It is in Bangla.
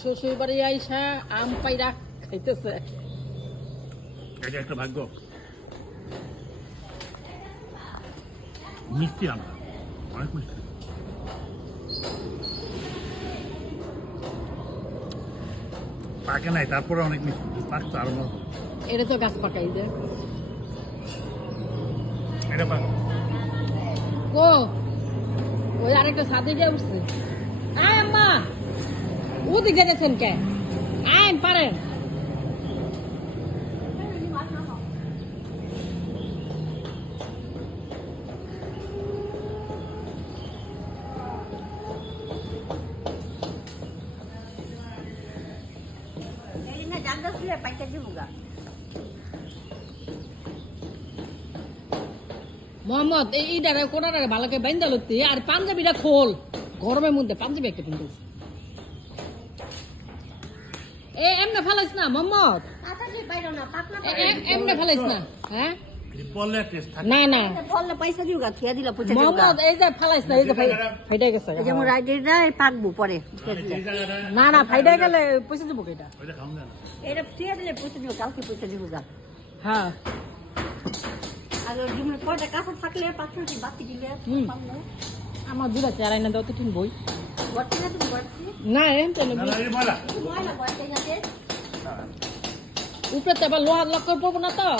শ্বশুর বাড়ি আইসা আম পাইরা খাইতেছে। এটা একটা ভাগ্য। মিষ্টি আম, অনেক মিষ্টি। পাকে নাই, তারপরে অনেক মিষ্টি। পাকতো আরো মজা। এটা তো গাছ পাকাই যে এটা পাক। ও ওই আরেকটা সাথে গিয়ে উঠছে। আয় আম্মা, ওদিকে গেছেন কে? আইন পারেন। মোহাম্মদ এইটারে কোটারে ভালোকে বাইন্দা লতি আর পাঞ্জাবিটা খোল। গরমের মধ্যে পাঞ্জাবি একটা কিনতেছ। এমনে ফেলাইস না মোহাম্মদ, এমনে ফেলাইস না। হ্যাঁ না না মোহাম্মদ, এই যে ফেলাইস না, এই যে ফাইটাই গেছে। পাকবো পরে না না ফাইটাই গেলে পয়সা দেবো এটা। এটা ফিরে দিলে পয়সা দিব, কালকে পয়সা দিব গা। হ্যাঁ আর ডিমের পরে কাঁচা থাকলে পাথর বাতি দিলে আমার দুটা চেরাই না দাও তো তুমি বই ভর্তি না তুমি ভর্তি না এম তো ময়লা ভর্তি না উপরে তো আবার লোহার লক্কর পাবো না তো।